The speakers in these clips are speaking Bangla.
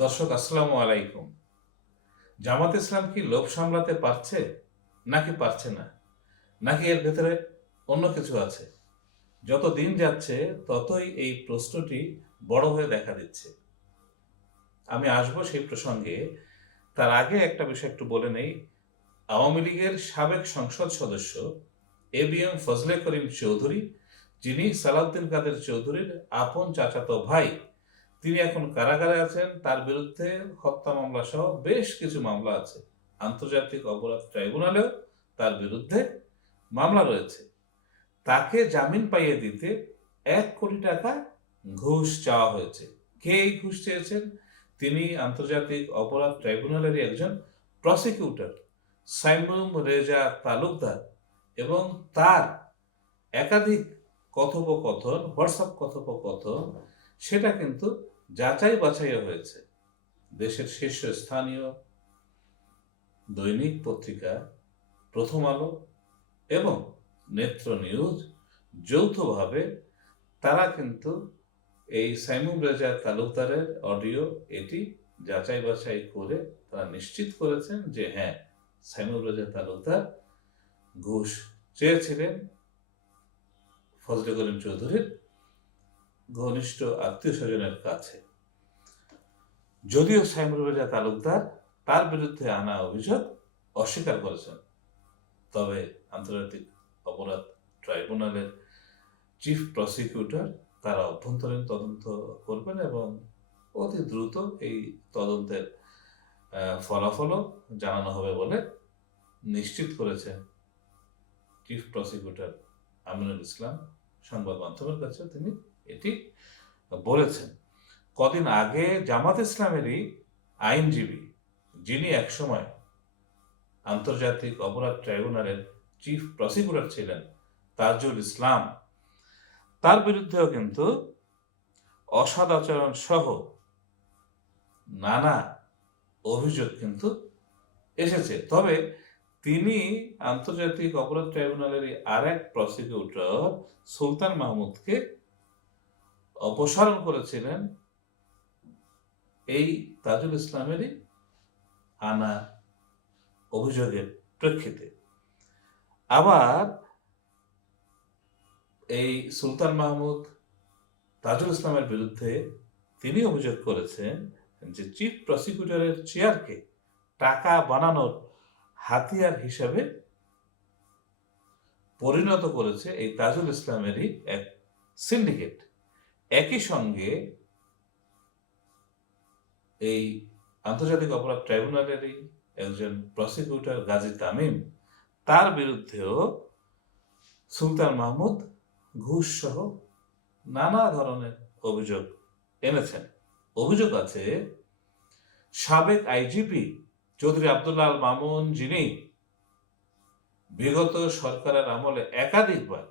দর্শক আসসালামু আলাইকুম। জামাত ইসলাম কি লোভ সামলাতে পারছে নাকি পারছে না, নাকি এর ভেতরে অন্য কিছু আছে? যত দিন যাচ্ছে ততই এই প্রশ্নটি বড় হয়ে দেখা দিচ্ছে। আমি আসবো সেই প্রসঙ্গে। তার আগে একটা বিষয় একটু বলে নেই। আওয়ামী লীগের সাবেক সংসদ সদস্য এবিএম ফজলে করিম চৌধুরী, যিনি সালাউদ্দিন কাদের চৌধুরীর আপন চাচাতো ভাই, তিনি এখন কারাগারে আছেন। তার বিরুদ্ধে হত্যা মামলা সহ বেশ কিছু মামলা আছে। আন্তর্জাতিক অপরাধ ট্রাইব্যুনালেও তার বিরুদ্ধে মামলা রয়েছে। তাকে জামিন পাইয়ে দিতে 1 কোটি টাকা ঘুষ চাওয়া হয়েছে। কে এই ঘুষ চেয়েছেন? তিনি আন্তর্জাতিক অপরাধ ট্রাইব্যুনালেরই একজন প্রসিকিউটর সাইমুম রেজা তালুকদার, এবং তার একাধিক কথোপকথন, হোয়াটসঅ্যাপ কথোপকথন, সেটা কিন্তু যাচাই বাছাইও হয়েছে। দেশের শীর্ষস্থানীয় দৈনিক পত্রিকা প্রথম আলো এবং নেত্র নিউজ যৌথভাবে তারা কিন্তু এই সাইমুম রেজা তালুকদারের অডিও এটি যাচাই বাছাই করে তারা নিশ্চিত করেছেন যে হ্যাঁ, সাইমুম রেজা তালুকদার ঘুষ চেয়েছিলেন ফজলে করিম চৌধুরীর ঘনিষ্ঠ আত্মীয় স্বজনের কাছে। যদিও সাইমুম রেজা তালুকদার তার বিরুদ্ধে আনা অভিযোগ অস্বীকার করেছেন, তবে আন্তর্জাতিক অপরাধ ট্রাইব্যুনালের চিফ প্রসিকিউটর তারা অভ্যন্তরীণ তদন্ত করবেন এবং অতি দ্রুত এই তদন্তের ফলাফলও জানানো হবে বলে নিশ্চিত করেছেন চিফ প্রসিকিউটর আমিনুল ইসলাম। সংবাদ মাধ্যমের কাছে তিনি এটি বলেছেন। কদিন আগে জামাত ইসলামেরই আইনজীবী, যিনি একসময় আন্তর্জাতিক অপরাধ ট্রাইব্যুনালের চিফ প্রসিকিউটর ছিলেন, তাজুল ইসলাম, তার বিরুদ্ধেও কিন্তু অসদাচরণ সহ নানা অভিযোগ কিন্তু এসেছে। তবে তিনি আন্তর্জাতিক অপরাধ ট্রাইব্যুনালের আর এক প্রসিকিউটর সুলতান মাহমুদকে অপসারণ করেছিলেন এই তাজুল ইসলামেরই আনা অভিযোগের প্রেক্ষিতে। আবার এই সুলতান মাহমুদ তাজুল ইসলামের বিরুদ্ধে তিনি অভিযোগ করেছেন যে চিফ প্রসিকিউটরের চেয়ারকে টাকা বানানোর হাতিয়ার হিসাবে পরিণত করেছে এই তাজুল ইসলামেরই এক সিন্ডিকেট। একই সঙ্গে এই আন্তর্জাতিক অপরাধ ট্রাইব্যুনালেরই একজন প্রসিকিউটর গাজী তামিম, তার বিরুদ্ধেও সুলতান মাহমুদ ঘুষ সহ নানা ধরনের অভিযোগ এনেছেন। অভিযোগ আছে সাবেক আইজিপি চৌধুরী আব্দুল্লাহ আল মামুন, যিনি বিগত সরকারের আমলে একাধিকবার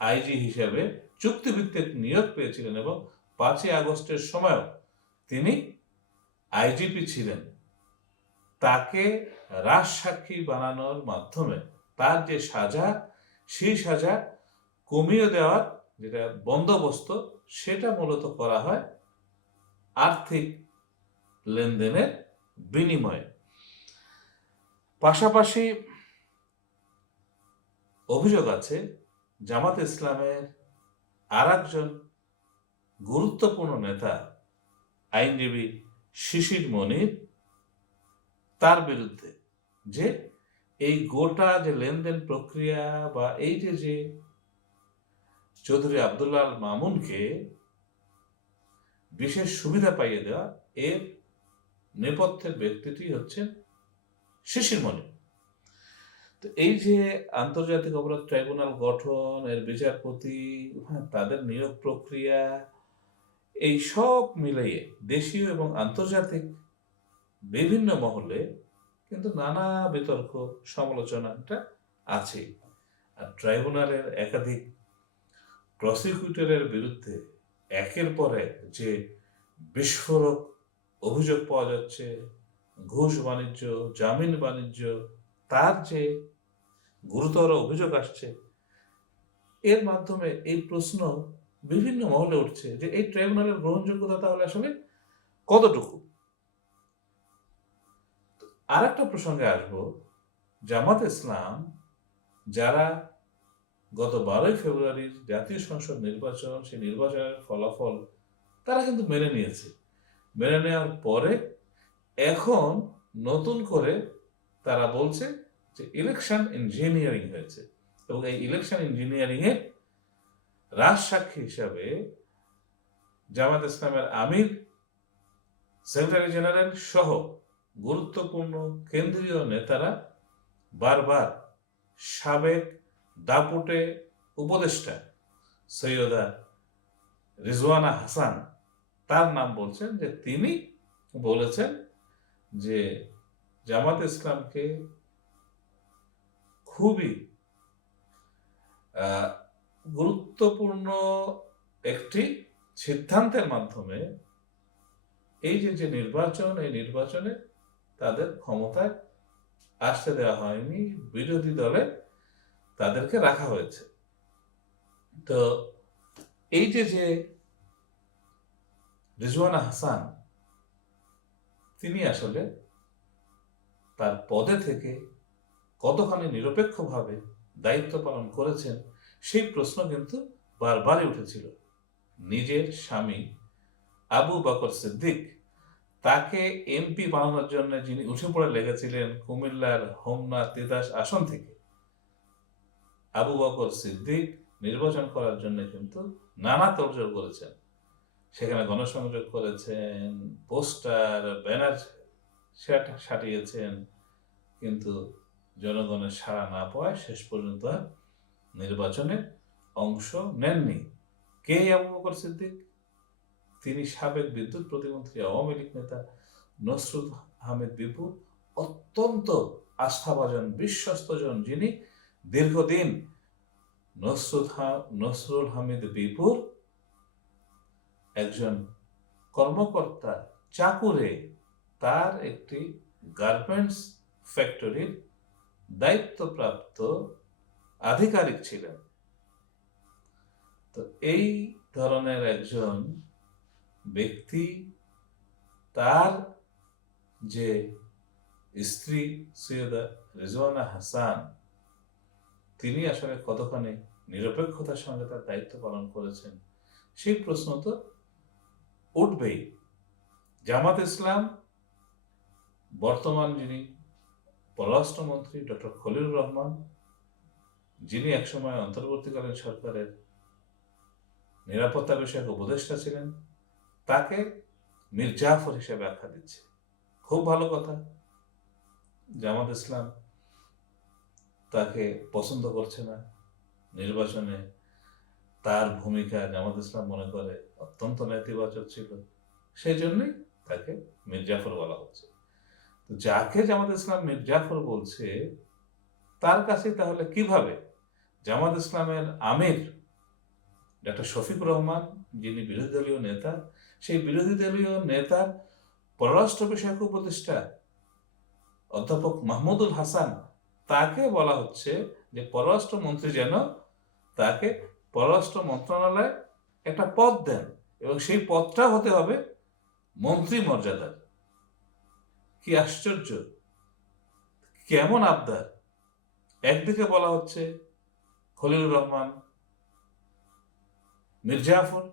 আইজি হিসেবে চুক্তিভিত্তিক নিয়োগ পেয়েছিলেন এবং 5ই আগস্টের সময়ও তিনি আইজিপি ছিলেন। তাকে রাজসাক্ষী বানানোর মাধ্যমে তার যে সাজা, সেই সাজা কমিয়ে দেওয়ার যেটা বন্দোবস্ত, সেটা মূলত করা হয় আর্থিক লেনদেনের বিনিময়ে। পাশাপাশি অভিযোগ আছে জামাত ইসলামের আর একজন গুরুত্বপূর্ণ নেতা আইনজীবী শিশির মনির, তার বিরুদ্ধে যে এই গোটা যে লেনদেন প্রক্রিয়া বা এই যে চৌধুরী আব্দুল্লাহ আল মামুনকে বিশেষ সুবিধা পাইয়ে দেওয়া, এর নেপথ্যের ব্যক্তিটি হচ্ছেন শিশির মনির। তো এই যে আন্তর্জাতিক অপরাধ ট্রাইব্যুনাল গঠন, এর বিচারপতি, তাদের নিয়োগ প্রক্রিয়া, এই সব মিলিয়ে দেশীয় এবং আন্তর্জাতিক বিভিন্ন মহলে কিন্তু নানা বিতর্ক, সমালোচনাটা আছে। আর ট্রাইব্যুনালের একাধিক প্রসিকিউটরের বিরুদ্ধে একের পর এক যে বিস্ফোরক অভিযোগ পাওয়া যাচ্ছে, ঘুষ বাণিজ্য, জামিন বাণিজ্য, তার যে গুরুতর অভিযোগ আসছে, এর মাধ্যমে এই প্রশ্ন বিভিন্ন মহলে উঠছে যে এই ট্রাইব্যুনালের গ্রহণযোগ্যতা তাহলে আসলে কতটুকু। আর একটা প্রসঙ্গে আসবো, জামাত ইসলাম যারা গত 12ই ফেব্রুয়ারির জাতীয় সংসদ নির্বাচন, সেই নির্বাচনের ফলাফল তারা কিন্তু মেনে নিয়েছে। মেনে নেওয়ার পরে এখন নতুন করে তারা বলছে যে ইলেকশন ইঞ্জিনিয়ারিং হয়েছে, এবং এই ইলেকশন ইঞ্জিনিয়ারিং এর রাজসাক্ষী হিসাবে জামাত ইসলামের আমির, সেক্রেটারি জেনারেল সহ গুরুত্বপূর্ণ কেন্দ্রীয় নেতারা বারবার সাবেক দাপুটে উপদেষ্টা সৈয়দা রিজওয়ানা হাসান তার নাম বলছেন, যে তিনি বলেছেন যে জামাত ইসলামকে খুবই গুরুত্বপূর্ণ একটি সিদ্ধান্তের মাধ্যমে এই যে নির্বাচন, এই নির্বাচনে তাদের ক্ষমতায় আসতে দেওয়া হয়নি, বিরোধী দলে তাদেরকে রাখা হয়েছে। তো এই যে রিজওয়ানা হাসান, তিনি আসলে তার পদে থেকে কতখানি নিরপেক্ষভাবে দায়িত্ব পালন করেছেন সেই প্রশ্ন কিন্তু বারবারই উঠেছিল। নিজের স্বামী আবু বকর সিদ্দিক, তাকে এমপি বানানোর জন্য যিনি উঠে পড়ে লেগেছিলেন কুমিল্লার হোমনা তিতাস আসন থেকে, আবু বকর সিদ্দিক নির্বাচন করার জন্য কিন্তু নানা তোড়জোড় করেছেন। সেখানে গণসংযোগ করেছেন, পোস্টার ব্যানার সাটিয়েছেন, কিন্তু জনগণের সাড়া না পাওয়ায় শেষ পর্যন্ত নির্বাচনে অংশ নেননি। কে আবু বকর সিদ্দিক? তিনি সাবেক বিদ্যুৎ প্রতিমন্ত্রী, আওয়ামী লীগ নেতা নসরুল হামিদ বিপুর অত্যন্ত আস্থাভাজন, বিশ্বস্তজন, যিনি দীর্ঘদিন নসরুল হামিদ বিপুর একজন কর্মকর্তা, চাকুরে, তার একটি গার্মেন্টস ফ্যাক্টরির দায়িত্বপ্রাপ্ত আধিকারিক ছিলেন। তো এই ধরনের একজন ব্যক্তি, তার যে স্ত্রী সৈয়দা রিজওয়ানা হাসান, তিনি আসলে কতখানি নিরপেক্ষতার সঙ্গে তার দায়িত্ব পালন করেছেন সেই প্রশ্ন তো উঠবেই। জামাত ইসলাম বর্তমান যিনি পররাষ্ট্রমন্ত্রী ডক্টর খলিলুর রহমান, যিনি একসময় অন্তর্বর্তীকালীন সরকারের নিরাপত্তা বিষয়ক উপদেষ্টা ছিলেন, তাকে মীর জাফর হিসেবে আখ্যা দিচ্ছে। খুব ভালো কথা, জামাত ইসলাম তাকে পছন্দ করছে না। নির্বাচনে তার ভূমিকা জামাত ইসলাম মনে করে অত্যন্ত নেতিবাচক ছিল, সেই জন্যই তাকে মীর জাফর বলা হচ্ছে। তো যাকে জামাত ইসলাম মীর জাফর বলছে, তার কাছে তাহলে কিভাবে জামাত ইসলামের আমির ডক্টর শফিকুর রহমান, যিনি বিরোধী দলীয় নেতা, সেই বিরোধী দলীয় নেতার পররাষ্ট্র বিষয়ক উপদেষ্টা অধ্যাপক মাহমুদুল হাসান, তাকে বলা হচ্ছে যে পররাষ্ট্রমন্ত্রী যেন তাকে পররাষ্ট্র মন্ত্রণালয়ে একটা পদ দেন, এবং সেই পদটা হতে হবে মন্ত্রী মর্যাদার। কি আশ্চর্য, কেমন আবদার! একদিকে বলা হচ্ছে খলিলুর রহমান, মীর জাফর,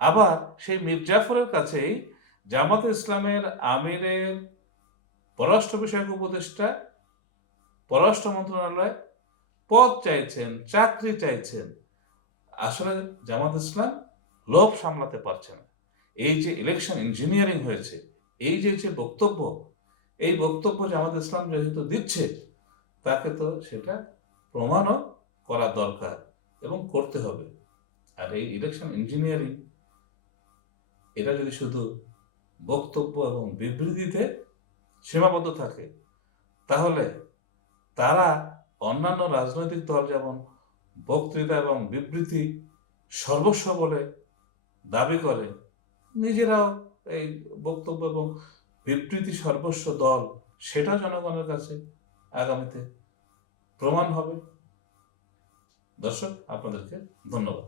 আবার সেই মীর জাফরের কাছেই জামাত ইসলামের আমিরের পররাষ্ট্র বিষয়ক উপদেষ্টা পররাষ্ট্র মন্ত্রণালয় পদ চাইছেন, চাকরি চাইছেন। আসলে জামাত ইসলাম লোভ সামলাতে পারছে না। এই যে ইলেকশন ইঞ্জিনিয়ারিং হয়েছে, এই যে বক্তব্য, এই বক্তব্য জামাত ইসলাম যেহেতু দিচ্ছে, তাকে তো সেটা প্রমাণও করা দরকার এবং করতে হবে। আর এই ইলেকশন ইঞ্জিনিয়ারিং, এটা যদি শুধু বক্তব্য এবং বিবৃতিতে সীমাবদ্ধ থাকে, তাহলে তারা অন্যান্য রাজনৈতিক দল যেমন বক্তৃতা এবং বিবৃতি সর্বস্ব বলে দাবি করে, নিজেরাও এই বক্তব্য এবং বিবৃতি সর্বস্ব দল, সেটা জনগণের কাছে আগামীতে প্রমাণ হবে। দর্শক, আপনাদেরকে ধন্যবাদ।